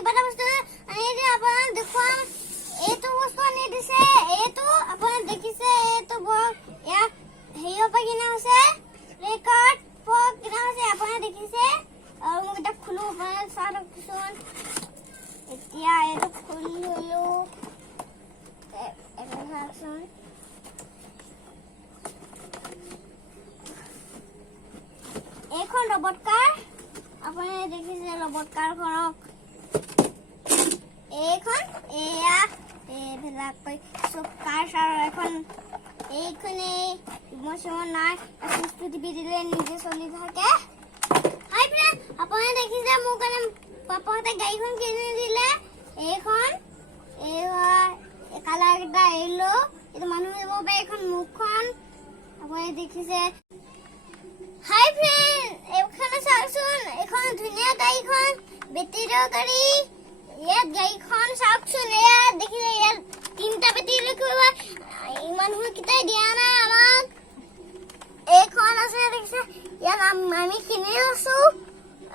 কিবা এটা বস্তু আনি দিয়ে আপোনাক দেখুৱাম। এইটো বস্তু আনি দিছে, এইটো আপোনাক দেখিছে, এইটো ইয়াক হেৰিৰ পৰা কিনা হৈছে, ৰেকৰ্ড পৰা কিনা হৈছে, আপোনাক দেখিছে। আৰু মোক এটা খুলো, আপোনাক চাই লওকচোন। এতিয়া এইটো খুলিলো, এটা চাওকচোন। এইখন ৰবট কাৰ, আপুনি দেখিছে ৰবট কাৰখনক। এইখন এয়া এইবিলাক চব কাৰ চাৰ এখন, এইখনে ইমোচন নাই, চুইচটো টিপি দিলে নিজে চলি থাকে। হাই ফ্ৰেণ্ড, আপুনি দেখিছে মোৰ কাৰণে পাপাহঁতে গাড়ীখন কিনি দিলে। এইখন কালাৰ কেইটা এৰিলো, এইটো মানুহ যাব পাৰে। এইখন মুখখন আপুনি দেখিছে। হাই ফ্ৰেণ্ড, এইখন চাওকচোন, এইখন ধুনীয়া গাড়ীখন, বেটেৰীৰ গাড়ী। ইয়াত গাড়ীখন চাওকচোন, ইয়াত দেখিছে, ইয়াত 3টা বেটেৰী ৰাখিব। মানুহকেইটাই দিয়া নাই আমাক। এইখন আছে দেখিছে, ইয়াত আমি কিনি আছো।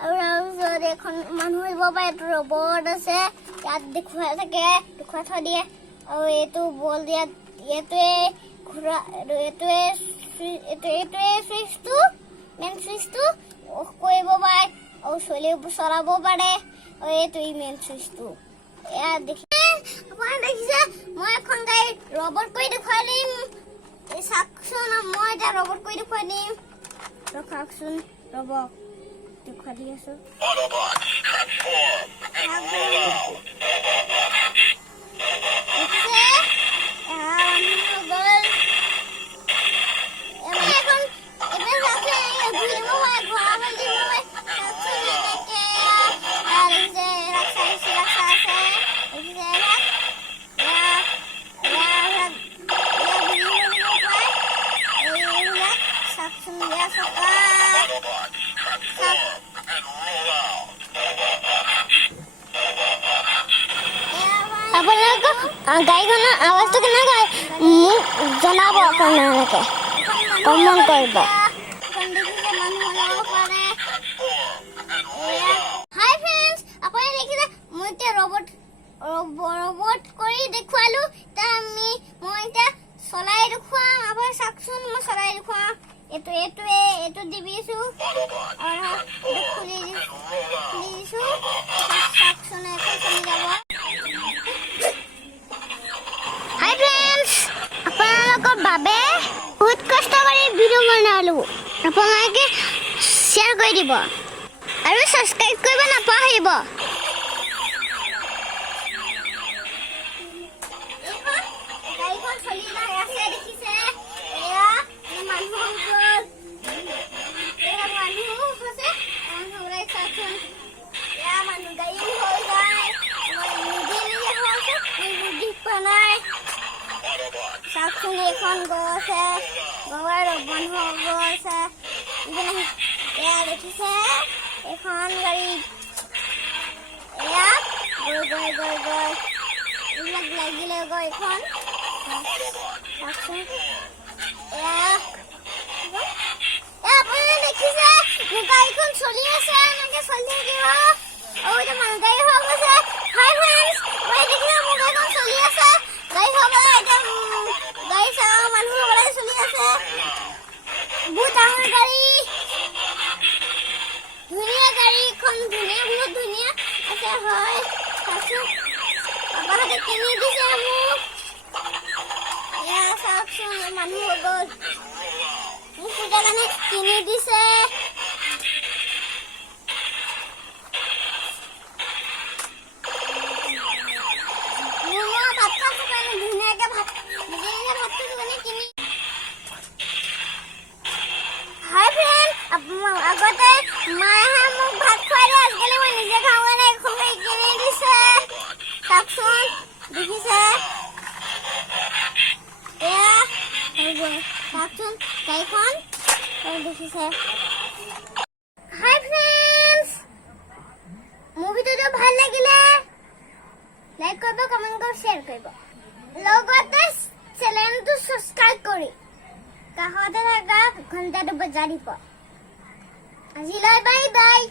আৰু তাৰপিছত এইখন মানুহ আহিব পাৰে, এইটো ৰবট আছে, ইয়াত দেখুৱাই থাকে, দেখুৱাই থৈ দিয়ে। আৰু এইটো বল দিয়াত এইটোৱে ঘূৰা, এইটোৱে চুইচটো, মেইন চুইচটো অফ কৰিব পাৰে আৰু চলাব পাৰে। আৰু এইটোৱে মেইন চুইচটো। এয়া দেখিছে, আপুনি দেখিছে, মই এখন গাড়ী ৰবট কৰি দেখুৱাই দিম। চাওকচোন, মই এতিয়া ৰবট কৰি দেখুৱাই দিম। ৰখাওকচোন, ৰব দেখুৱাই দি আছো। আপোনালোকক গাড়ীখনৰ আৱাজটো কেনেকুৱা মোক জনাব, আপোনালোকে কমেণ্ট কৰিব। হাই ফ্ৰেণ্ডছ, আপুনি দেখিছে মই এতিয়া ৰবট কৰি দেখুৱালো। মই এতিয়া চলাই দেখুৱাম, আপুনি চাওকচোন, মই চলাই দেখুৱাম। এইটো দিবিছো, খুলি দিছো, চাওকচোন, এখন চলি যাব। হাই ফ্ৰেণ্ডছ, আপোনালোকৰ বাবে বহুত কষ্ট কৰি ভিডিঅ' বনালো। আপোনালোকে শ্বেয়াৰ কৰি দিব আৰু ছাবস্ক্ৰাইব কৰিব নাপাহৰিব। গাড়ীখন চলি আছে দেখিছে, এয়া মানুহ গাড়ী হৈ যায়, চাওকচোন, এইখন গৈ আছে, মানুহ গৈ আছে। এয়া দেখিছে, এইখন গাড়ী এয়া গৈ এইবিলাক লাগিলে গৈ এইখন। চাওকচোন, আপুনি দেখিছে গাড়ীখন চলি আছে, এনেকে চলি থাকিব। এতিয়া মানুহ গাড়ী হৈ গৈছে। হাই ফ্ৰেণ্ডছ, দেখিছে মোৰ গাড়ীখন চলি আছে, গাড়ী হৈ গ'লে এতিয়া গাড়ী মানুহ হ'বলৈ চলি আছে। বহুত ডাঙৰ গাড়ী, ধুনীয়া গাড়ীখন, বহুত ধুনীয়া আছে। হয়, পাপাহঁতে কিনি দিছে মোক। এয়া চাওকচোন, মানুহ হৈ গ'ল, মোক পূজাৰ কাৰণে কিনি দিছে। আগতে মায়ে মোক ভাত খুৱাই দিয়ে, আজিকালি মই নিজে খাওঁ কাৰণে এখন গাড়ী কিনি দিছে। চাওকচোন, দেখিছে, এয়া চাওকচোন গাড়ীখন দেখিছে। হাই ফ্ৰেণ্ডছ, মোৰ ভিডিঅ'টো ভাল লাগিলে লাইক কৰিব, কমেণ্ট কৰিব, শ্বেয়াৰ কৰিব, লগতে চেনেলটো ছাবস্ক্ৰাইব কৰি কাষতে থকা ঘণ্টাটো বজাই দিব। আজিলৈ বাই বাই।